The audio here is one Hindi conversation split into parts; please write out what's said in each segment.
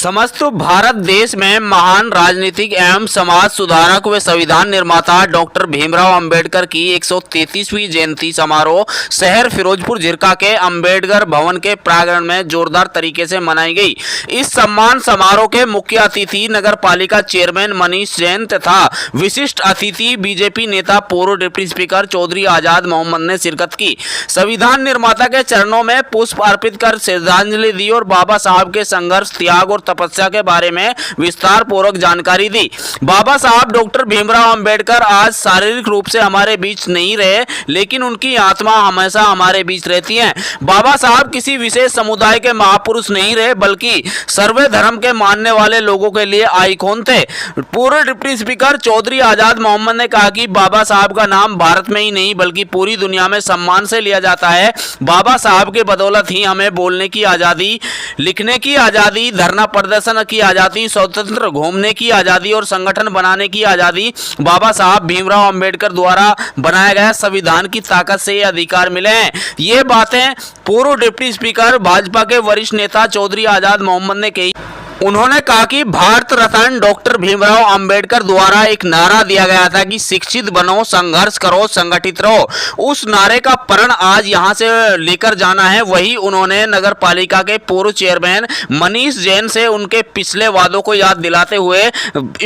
समस्त भारत देश में महान राजनीतिक एवं समाज सुधारक व संविधान निर्माता डॉक्टर भीमराव अंबेडकर की 133वीं जयंती समारोह शहर फिरोजपुर झिरका के अंबेडकर भवन के प्रांगण में जोरदार तरीके से मनाई गई। इस सम्मान समारोह के मुख्य अतिथि नगर पालिका चेयरमैन मनीष जैन तथा विशिष्ट अतिथि बीजेपी नेता पूर्व डिप्टी स्पीकर चौधरी आजाद मोहम्मद ने शिरकत की। संविधान निर्माता के चरणों में पुष्प अर्पित कर श्रद्धांजलि दी और बाबा साहब के संघर्ष, त्याग और तपस्या के बारे में विस्तार पूर्वक जानकारी दी। बाबा साहब डॉक्टर भीमराव अंबेडकर आज शारीरिक रूप से हमारे बीच नहीं रहे, लेकिन उनकी आत्मा हमेशा हमारे बीच रहती है। बाबा साहब किसी विशेष समुदाय के महापुरुष नहीं रहे, बल्कि सर्वे धर्म के मानने वाले लोगों के लिए आइकॉन थे। पूर्व डिप्टी स्पीकर चौधरी आजाद मोहम्मद ने कहा कि बाबा साहब का नाम भारत में ही नहीं बल्कि पूरी दुनिया में सम्मान से लिया जाता है। बाबा साहब के बदौलत ही हमें बोलने की आज़ादी, लिखने की आज़ादी, धरना प्रदर्शन की आज़ादी, स्वतंत्र घूमने की आज़ादी और संगठन बनाने की आज़ादी बाबा साहब भीमराव अंबेडकर द्वारा बनाया गया संविधान की ताकत से ये अधिकार मिले हैं। ये बातें पूर्व डिप्टी स्पीकर भाजपा के वरिष्ठ नेता चौधरी आजाद मोहम्मद ने कही। उन्होंने कहा कि भारत रत्न डॉक्टर भीमराव अंबेडकर द्वारा एक नारा दिया गया था कि शिक्षित बनो, संघर्ष करो, संगठित रहो। उस नारे का प्रण आज यहां से लेकर जाना है। वही उन्होंने नगर पालिका के पूर्व चेयरमैन मनीष जैन से उनके पिछले वादों को याद दिलाते हुए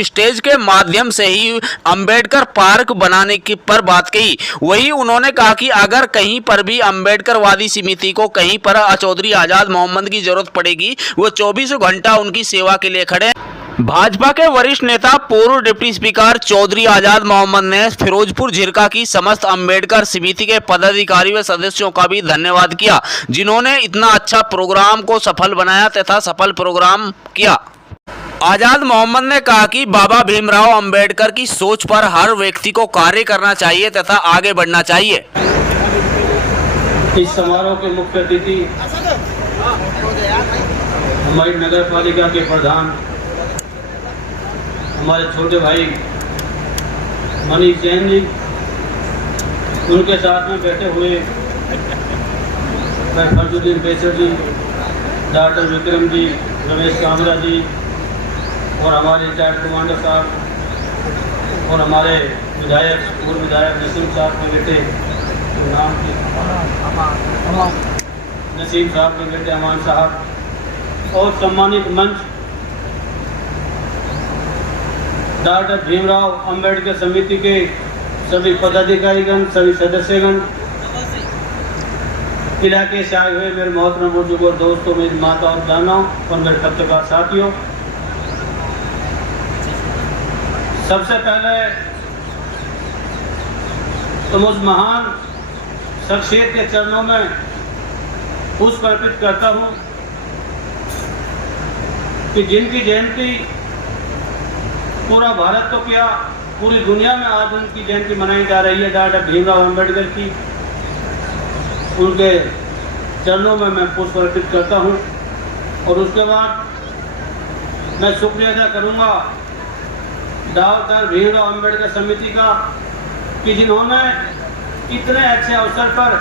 स्टेज के माध्यम से ही अंबेडकर पार्क बनाने की पर बात कही। वही उन्होंने कहा कि अगर कहीं पर भी अंबेडकरवादी समिति को कहीं पर चौधरी आजाद मोहम्मद की जरूरत पड़ेगी, वो 24 घंटा उनकी सेवा के लिए खड़े। भाजपा के वरिष्ठ नेता पूर्व डिप्टी स्पीकर चौधरी आजाद मोहम्मद ने फिरोजपुर झिरका की समस्त अंबेडकर समिति के पदाधिकारी व सदस्यों का भी धन्यवाद किया, जिन्होंने इतना अच्छा प्रोग्राम को सफल बनाया तथा सफल प्रोग्राम किया। आजाद मोहम्मद ने कहा कि बाबा भीमराव अंबेडकर की सोच पर हर व्यक्ति को कार्य करना चाहिए तथा आगे बढ़ना चाहिए। इस समारोह के मुख्य अतिथि हमारी नगर पालिका के प्रधान, हमारे छोटे भाई मनीष जैन जी, उनके साथ में बैठे हुए फर्जुद्दीन बेसर जी, डॉक्टर विक्रम जी, रमेश कामरा जी और हमारे इंचार्ज कमांडर साहब और हमारे विधायक, पूर्व विधायक नसीम साहब के बेटे, नाम नसीम साहब के बेटे अमान साहब और सम्मानित मंच डॉक्टर भीमराव अंबेडकर समिति के सभी पदाधिकारीगण, सभी सदस्यगण, इलाके से आए हुए मेरे मोहतरम बुजुर्ग और दोस्तों, मेरी माता और बहनों और मेरे पत्रकार साथियों, सबसे पहले तुम उस महान शख्सियत के चरणों में पुष्प अर्पित करता हूँ कि जिनकी जयंती पूरा भारत तो क्या पूरी दुनिया में आज उनकी जयंती मनाई जा रही है, डॉक्टर भीमराव अंबेडकर की। उनके चरणों में मैं पुष्प अर्पित करता हूं और उसके बाद मैं शुक्रिया अदा करूंगा डॉक्टर भीमराव अंबेडकर समिति का कि जिन्होंने इतने अच्छे अवसर पर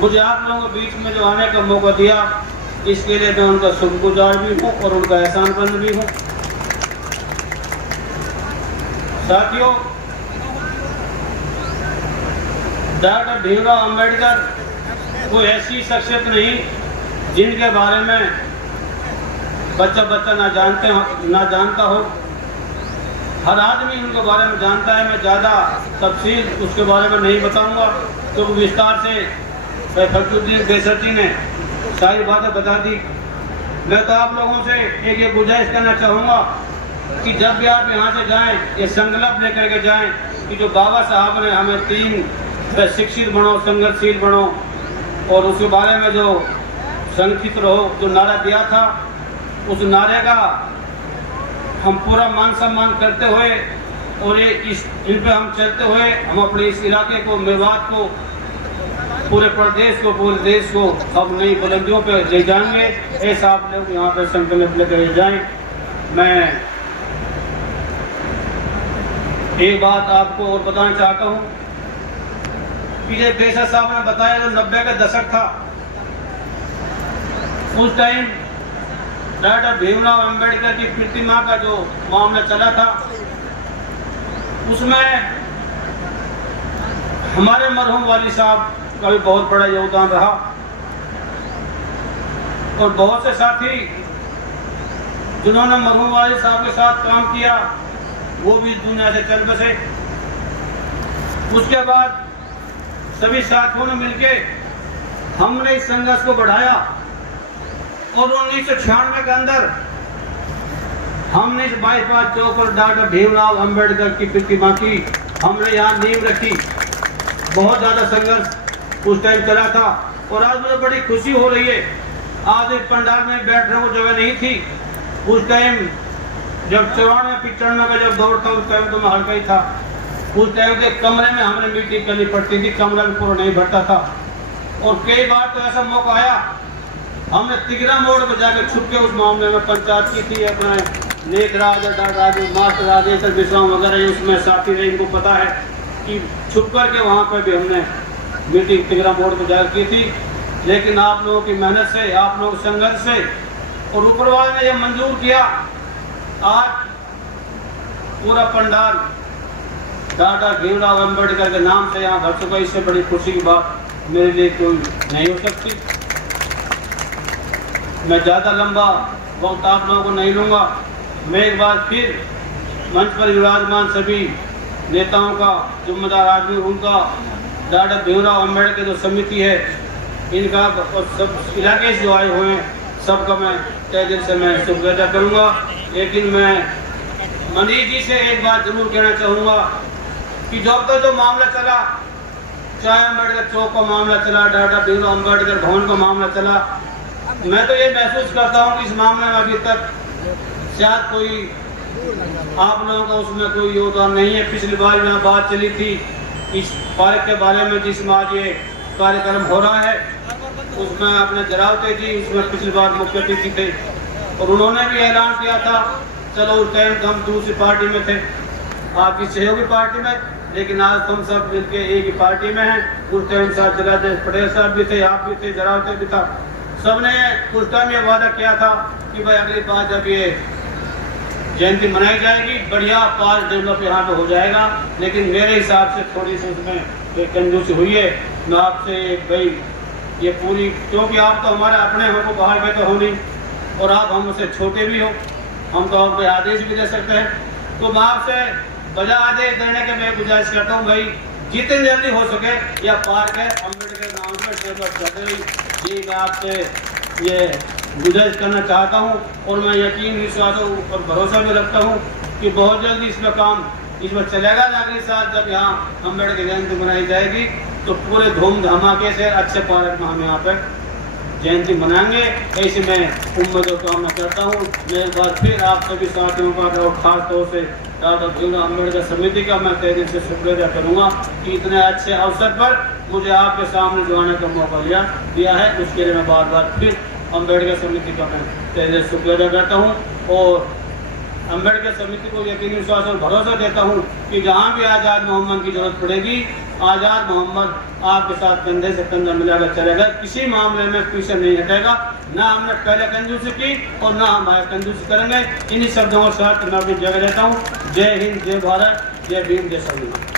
मुझे आप लोगों के बीच में जो आने का मौका दिया, इसके लिए मैं उनका शुक्रगुजार भी हूँ और उनका एहसानमंद भी हूँ। साथियों, डॉक्टर भीमराव अंबेडकर कोई ऐसी शख्सियत नहीं जिनके बारे में बच्चा ना जानता हो। हर आदमी उनके बारे में जानता है। मैं ज़्यादा तफसील उसके बारे में नहीं बताऊंगा, क्योंकि विस्तार से फर्जुद्दीन बेसर जी ने सारी बातें बता दी। मैं तो आप लोगों से एक गुजारिश करना चाहूँगा कि जब भी आप यहाँ से जाएं, ये संकल्प लेकर के जाएं कि जो बाबा साहब ने हमें 3 शिक्षित बनो, संघर्षशील बनो और उसके बारे में जो संगठित रहो जो नारा दिया था, उस नारे का हम पूरा मान सम्मान करते हुए और इन पे हम चलते हुए हम अपने इस इलाके को, मेवात को, पूरे प्रदेश को, पूरे देश को हम नई बुलंदियों पे ले जाएंगे। ऐसा आप लोग यहाँ पे संकल्प लेकर जाएं। मैं एक बात आपको और बताना चाहता हूँ कि जब बेसर साहब ने बताया जो 90 का दशक था, उस टाइम डॉक्टर भीमराव अंबेडकर की प्रतिमा का जो मामला चला था, उसमें हमारे मरहूम वाली साहब का भी बहुत बड़ा योगदान रहा और बहुत से साथी जिन्होंने मरहूम वाली साहब के साथ काम किया वो भी इस दुनिया से चल बसे। उसके बाद सभी साथियों ने मिलकर हमने इस संघर्ष को बढ़ाया और 1996 के अंदर हमने इस बाईपास चौक पर डॉक्टर भीमराव अंबेडकर की प्रतिमा की हमने यहाँ नींव रखी। बहुत ज़्यादा संघर्ष उस टाइम चला था और आज मुझे बड़ी खुशी हो रही है। आज इस पंडाल में बैठने को जगह नहीं थी। उस टाइम जब 94-95 का जब दौर था उस टाइम तो मैं हल्का ही था। उस टाइम के कमरे में हमने मीटिंग करनी पड़ती थी, कमरा भी पूरा नहीं भरता था। और कई बार तो ऐसा मौका आया हमने तिगरा मोड़ पर जाकर छुप के उस मामले में पंचायत की थी। अपना नेकराज मास्टर राजेश विश्राम वगैरह उसमें साथी रहे, इनको पता है कि छुप करके वहाँ पर भी हमने मीटिंग तिगरा मोड़ पर जाकर की थी। लेकिन आप लोगों की मेहनत से, आप लोगों के संघर्ष से और ऊपर वाले ने यह मंजूर किया। आज पूरा पंडाल डॉक्टर भीमराव अंबेडकर के नाम से यहाँ भर चुका। इससे बड़ी खुशी की बात मेरे लिए कोई नहीं हो सकती। मैं ज़्यादा लंबा वक्त आप लोगों को नहीं लूँगा। मैं एक बार फिर मंच पर विराजमान सभी नेताओं का, जिम्मेदार आदमी उनका, डॉक्टर भीमराव अंबेडकर जो समिति है इनका और सब इलाके से जो आए हुए हैं सबका मैं तहे दिल से मैं शुक्रिया अदा करूँगा। लेकिन मैं मनीष जी से एक बात जरूर कहना चाहूँगा कि जब तक जो मामला चला, चाहे अम्बेडकर चौक का मामला चला, डॉक्टर भीमराव अंबेडकर भवन का मामला चला, मैं तो ये महसूस करता हूँ कि इस मामले में अभी तक शायद कोई आप लोगों का उसमें कोई योगदान नहीं है। पिछली बार यहाँ बात चली थी इस पार्क के बारे में जिसमें आज ये कार्यक्रम हो रहा है, उसमें अपने जरावते जी उसमें पिछली बार मुख्य अतिथि थे और उन्होंने भी ऐलान किया था। चलो उस टाइम तो हम दूसरी पार्टी में थे, आपकी सहयोगी पार्टी में, लेकिन आज हम सब मिलके एक ही पार्टी में हैं। उस टाइम साहब जिलाध्यक्ष पटेल साहब भी थे, आप भी थे, जरावते भी था। सबने उस टाइम ये वादा किया था कि भाई अगली बार जब ये जयंती मनाई जाएगी बढ़िया पार्क डेवलप यहाँ पे हो जाएगा। लेकिन मेरे हिसाब से थोड़ी सी उसमें एक कंजूसी हुई है। मैं आपसे भाई ये पूरी, क्योंकि आप तो हमारे अपने हमको बाहर के तो हो नहीं और आप हमसे छोटे भी हो, हम तो आपको आदेश भी दे सकते हैं। तो मैं आपसे बजा आदेश देने के मैं गुजारिश करता हूँ भाई जितनी जल्दी हो सके यह पार्क है अम्बेडकर नाम पर डेवलप करते रही। जी मैं आपसे ये गुजारिश करना चाहता हूँ और मैं यकीन विश्वास और भरोसा भी रखता हूँ कि बहुत जल्दी इसमें काम इसमें चलेगा। अगले साल जब यहाँ अम्बेडकर जयंती मनाई जाएगी तो पूरे धूम धमाके से अच्छे पार्क में हम यहाँ पर जयंती मनाएंगे। ऐसे मैं उम्मीद और कामना करता हूँ। मैं एक बार फिर आप सभी साथियों का और खास तौर से डॉक्टर भीमराव अंबेडकर समिति का मैं तहे दिल से शुक्रिया अदा करूँगा कि इतने अच्छे अवसर पर मुझे आपके सामने जो आने का मौका दिया है। उसके लिए मैं बार बार फिर अम्बेडकर समिति का मैं तहे दिल से शुक्रिया अदा करता हूँ और अम्बेडकर समिति को यकीनी विश्वास और भरोसा देता हूँ कि जहाँ भी आज़ाद मोहम्मद की जरूरत पड़ेगी आज़ाद मोहम्मद आपके साथ कंधे से कंधा मिलाकर चलेगा, किसी मामले में पीछे नहीं हटेगा। ना हमने पहले कंजूसी की और ना हम आगे कंजूसी करेंगे। इन्हीं शब्दों के साथ मैं अपनी जगह लेता हूँ। जय हिंद, जय भारत, जय भीम, जय संविधान।